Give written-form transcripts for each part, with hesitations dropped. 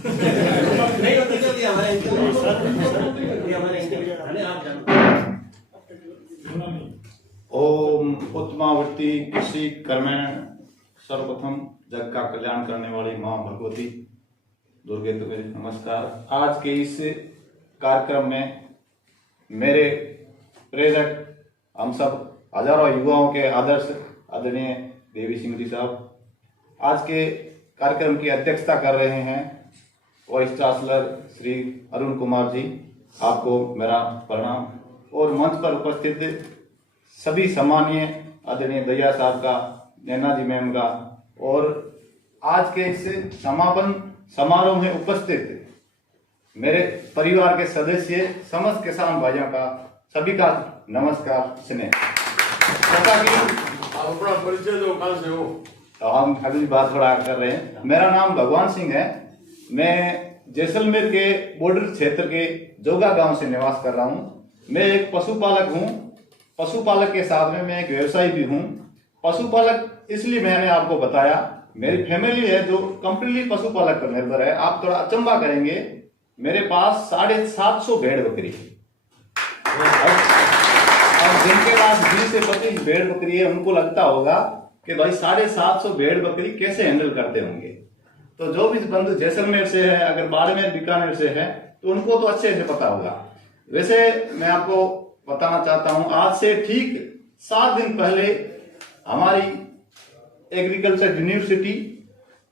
नहीं होती तो ये हमारे ओम उत्तमावर्ती कृषि कर्मण सर्वप्रथम जग का कल्याण करने वाली मां भगवती दुर्गे को नमस्कार। आज के इस कार्यक्रम में मेरे प्रेरक हम सब हजारों युवाओं के आदर्श आदरणीय देवी सिंह जी साहब आज के कार्यक्रम की अध्यक्षता कर रहे हैं। वाइस चांसलर श्री अरुण कुमार जी, आपको मेरा प्रणाम। और मंच पर उपस्थित सभी सम्मानीय आदरणीय दया साहब का, नैना जी मैम का, और आज के इस समापन समारोह में उपस्थित मेरे परिवार के सदस्य, समस्त किसान भाइयों का सभी का नमस्कार स्नेह। जैसा कि अपना परिचय दो, कहां से हो? तो हम अगली बात थोड़ा कर रहे हैं। मेरा नाम भगवान सिंह है। मैं जैसलमेर के बॉर्डर क्षेत्र के जोगा गांव से निवास कर रहा हूं। मैं एक पशुपालक हूं। पशुपालक के साथ में मैं एक व्यवसायी भी हूं। पशुपालक इसलिए मैंने आपको बताया, मेरी फैमिली है जो कंप्लीटली पशुपालक पर निर्भर है। आप थोड़ा अचंभा करेंगे, मेरे पास 750 भेड़ बकरी है। और जिनके पास 20 से 25 भेड़ बकरी है उनको लगता होगा कि भाई 750 भेड़ बकरी कैसे हैंडल करते होंगे। तो जो भी बंधु जैसलमेर से है, अगर बाड़मेर बीकानेर से है, तो उनको तो अच्छे से पता होगा। वैसे मैं आपको बताना चाहता हूं, आज से ठीक 7 दिन पहले हमारी एग्रीकल्चर यूनिवर्सिटी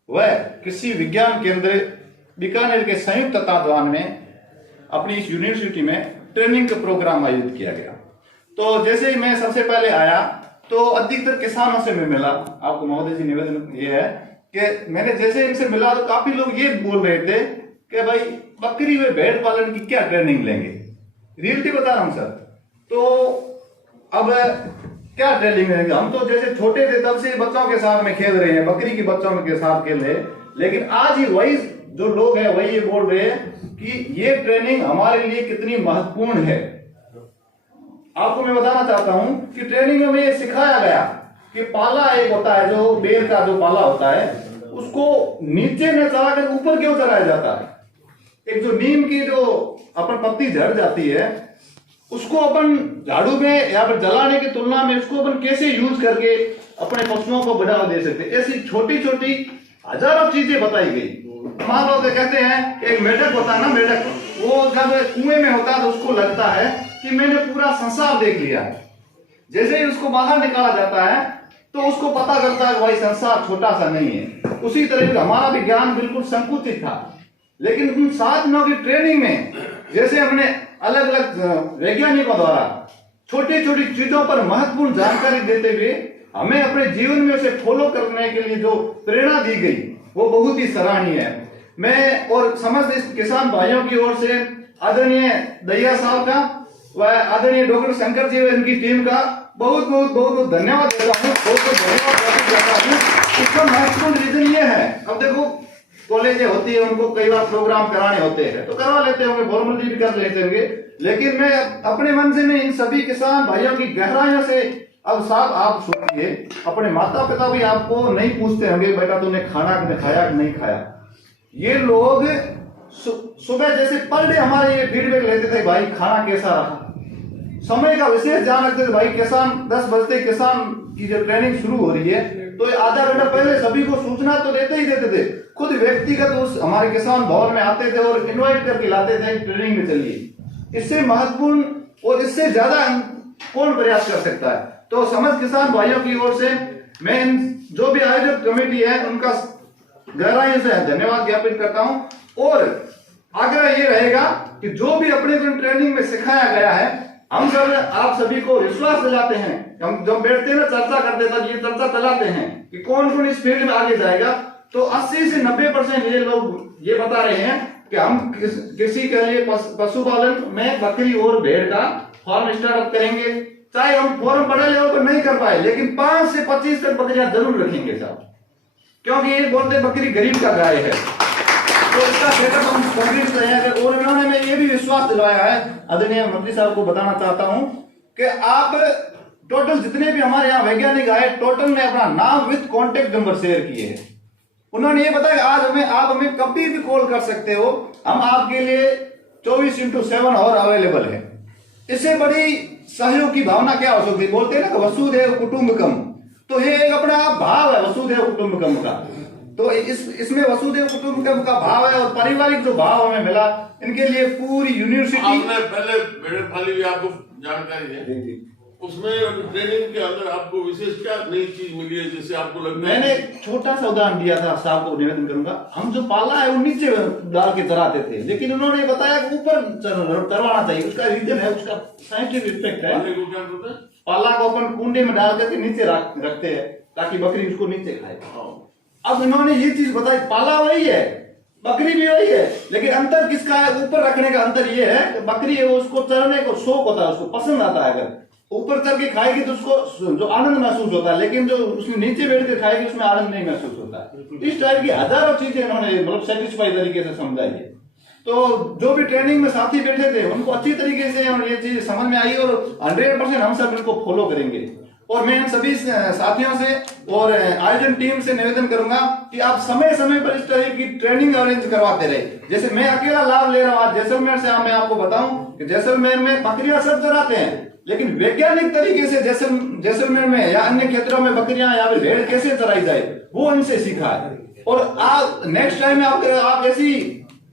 व कृषि विज्ञान केंद्र बीकानेर के संयुक्त तत्वाधान में अपनी इस यूनिवर्सिटी में ट्रेनिंग का प्रोग्राम आयोजित किया गया। तो जैसे ही मैं सबसे पहले आया तो अधिकतर किसानों से मैं मिला। आपको महोदय जी निवेदन ये है कि मैंने जैसे इनसे मिला तो काफी लोग ये बोल रहे थे कि भाई बकरी व भेड़ पालन की क्या ट्रेनिंग लेंगे। रियलिटी बता रहा हूं सर। तो अब क्या ट्रेनिंग लेंगे? हम तो जैसे छोटे थे तब से बच्चों के साथ में खेल रहे हैं, बकरी के बच्चों के साथ खेल रहे हैं, लेकिन आज ही वही जो लोग हैं वही ये बोल रहे हैं कि ये ट्रेनिंग हमारे लिए कितनी महत्वपूर्ण है। आपको मैं बताना चाहता हूं कि ट्रेनिंग में ये सिखाया गया कि पाला एक होता है, जो बेल का जो पाला होता है, उसको नीचे न चलाकर ऊपर क्यों चलाया जाता है। एक जो नीम की जो अपन पत्ती झड़ जाती है, उसको अपन झाड़ू में या फिर जलाने की तुलना में उसको अपन कैसे यूज करके अपने पशुओं को बढ़ावा दे सकते हैं। ऐसी छोटी छोटी हजारों चीजें बताई गई। मान लो कहते हैं एक मेढक होता है ना, मेढक वो जब कुएं में होता है तो उसको लगता है कि मैंने पूरा संसार देख लिया है। जैसे ही उसको बाहर निकाला जाता है तो उसको पता करता है भाई संसार छोटा सा नहीं है। उसी तरह से हमारा भी ज्ञान बिल्कुल संकुचित था, लेकिन उन 7 दिनों की ट्रेनिंग में जैसे हमने अलग अलग वैज्ञानिकों द्वारा छोटी छोटी चीजों पर महत्वपूर्ण जानकारी देते हुए हमें अपने जीवन में उसे फॉलो करने के लिए जो प्रेरणा दी गई वो बहुत ही सराहनीय है। मैं और समस्त इस किसान भाइयों की ओर से आदरणीय दया साहब का व आदरणीय डॉक्टर शंकर जी व इनकी टीम का बहुत बहुत धन्यवाद देता हूँ। बहुत धन्यवाद देता हूँ। इसका महत्वपूर्ण रीजन ये है, अब देखो कॉलेजें होती है, उनको कई बार प्रोग्राम कराने होते हैं तो करवा लेते होंगे, फॉर्मलिटी भी कर लेते होंगे, लेकिन मैं अपने मन से मैं इन सभी किसान भाइयों की गहराइयों से, अब साहब आप सुनिए, अपने माता पिता भी आपको नहीं पूछते होंगे बेटा तूने खाना खाया कि नहीं खाया। ये लोग सुबह जैसे पर डे हमारे ये फीडबैक लेते थे, भाई खाना कैसा रहा। समय का विशेष ध्यान रखते थे। भाई किसान 10 बजते किसान की जो ट्रेनिंग शुरू हो रही है तो आधा घंटा पहले सभी को सूचना तो देते ही देते थे। खुद व्यक्तिगत उस हमारे किसान भवन में आते थे और इनवाइट करके लाते थे ट्रेनिंग में चलिए। इससे महत्वपूर्ण और इससे ज्यादा कौन प्रयास कर सकता है। तो समस्त किसान भाइयों की ओर से मैं जो भी आयोजक कमेटी है उनका गहराई से धन्यवाद ज्ञापित करता हूं। और आग्रह ये रहेगा कि जो भी अपने को ट्रेनिंग में सिखाया गया है, हम सब आप सभी को विश्वास दिलाते हैं। हम जब बैठते हैं ना चर्चा करते हैं, ये चर्चा चलाते हैं कि कौन कौन इस फील्ड में आगे जाएगा, तो 80 से 90% ये लोग ये बता रहे हैं कि हम किसी के लिए पशुपालन में बकरी और भेड़ का फार्म स्टार्टअप करेंगे। चाहे हम फॉर्म बड़े लेवल पर नहीं कर पाए, लेकिन 5 से 25 तक बकरियां जरूर रखेंगे साहब, क्योंकि ये बोलते बकरी गरीब का गाय है। तो इसका सेटअप हम कंप्लीट करेंगे। और इन्होंने मैं ये भी विश्वास दिलाया है, आदरणीय मंत्री साहब को बताना चाहता हूं कि आप टोटल जितने भी हमारे यहाँ वैज्ञानिक आए, टोटल ने अपना नाम विद कॉन्टेक्ट नंबर शेयर किए हैं। उन्होंने ये बताया आज आप हमें कभी भी कॉल कर सकते हो, हम आपके लिए 24/7 और अवेलेबल है। इससे बड़ी सहयोग की भावना क्या हो सकती है? बोलते हैं ना कि वसुधैव कुटुंबकम, तो ये एक अपना भाव है वसुधैव कुटुंबकम का। तो इसमें वसुधैव कुटुंबकम का भाव है और पारिवारिक जो भाव हमें मिला, इनके लिए पूरी यूनिवर्सिटी। आपने पहले भेड़ फाली भी आपको जानकारी है, उसमें ट्रेनिंग के अंदर आपको विशेष क्या नई चीज मिली है जिससे आपको लगता है? मैंने एक छोटा सा उदाहरण दिया था, साहब को निवेदन करूंगा। हम जो पाला है वो नीचे डाल के चराते थे, लेकिन उन्होंने बताया कि ऊपर चरवाना चाहिए। उसका रीजन है, उसका साइंटिफिक इफेक्ट है। पाले को क्या करते हैं? पाला को अपन कुंडे में डाल करके नीचे रखते हैं ताकि बकरी उसको नीचे खाए। अब इन्होंने ये चीज बताई, पाला वही है, बकरी भी वही है, लेकिन अंतर किसका है? ऊपर रखने का अंतर ये है कि बकरी है वो उसको चरने को शौक होता है, उसको पसंद आता है। अगर ऊपर चढ़ के खाएगी तो उसको जो आनंद महसूस होता है, लेकिन जो उसमें नीचे बैठ के खाएगी उसमें आनंद नहीं महसूस होता है। इस टाइप की हजारों चीजें इन्होंने मतलब सेटिस्फाई तरीके से समझाई है। तो जो भी ट्रेनिंग में साथी बैठे थे उनको अच्छी तरीके से ये चीज समझ में आई और 100% हम सब इनको फॉलो करेंगे। और मैं इन सभी साथियों से और आयोजन टीम से निवेदन करूंगा कि आप समय समय पर इस तरह की ट्रेनिंग अरेंज करवाते रहे। जैसे मैं अकेला लाभ ले रहा हूं आज जैसलमेर से, मैं आपको बताऊं कि जैसलमेर में बकरियां सब चराते हैं, लेकिन वैज्ञानिक तरीके से जैसलमेर में या अन्य क्षेत्रों में बकरियां या फिर भेड़ कैसे चराई जाए वो इनसे सीखा है। और आप नेक्स्ट टाइम आप ऐसी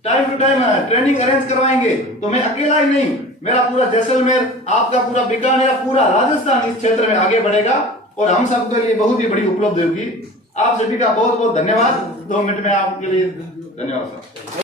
time to time training arrange करवाएंगे तो मैं अकेला ही नहीं, मेरा पूरा जैसलमेर, आपका पूरा बीकानेर, पूरा राजस्थान इस क्षेत्र में आगे बढ़ेगा और हम सबके लिए बहुत ही बड़ी उपलब्धि होगी। आप सभी का बहुत बहुत धन्यवाद। 2 मिनट में आपके लिए धन्यवाद सर।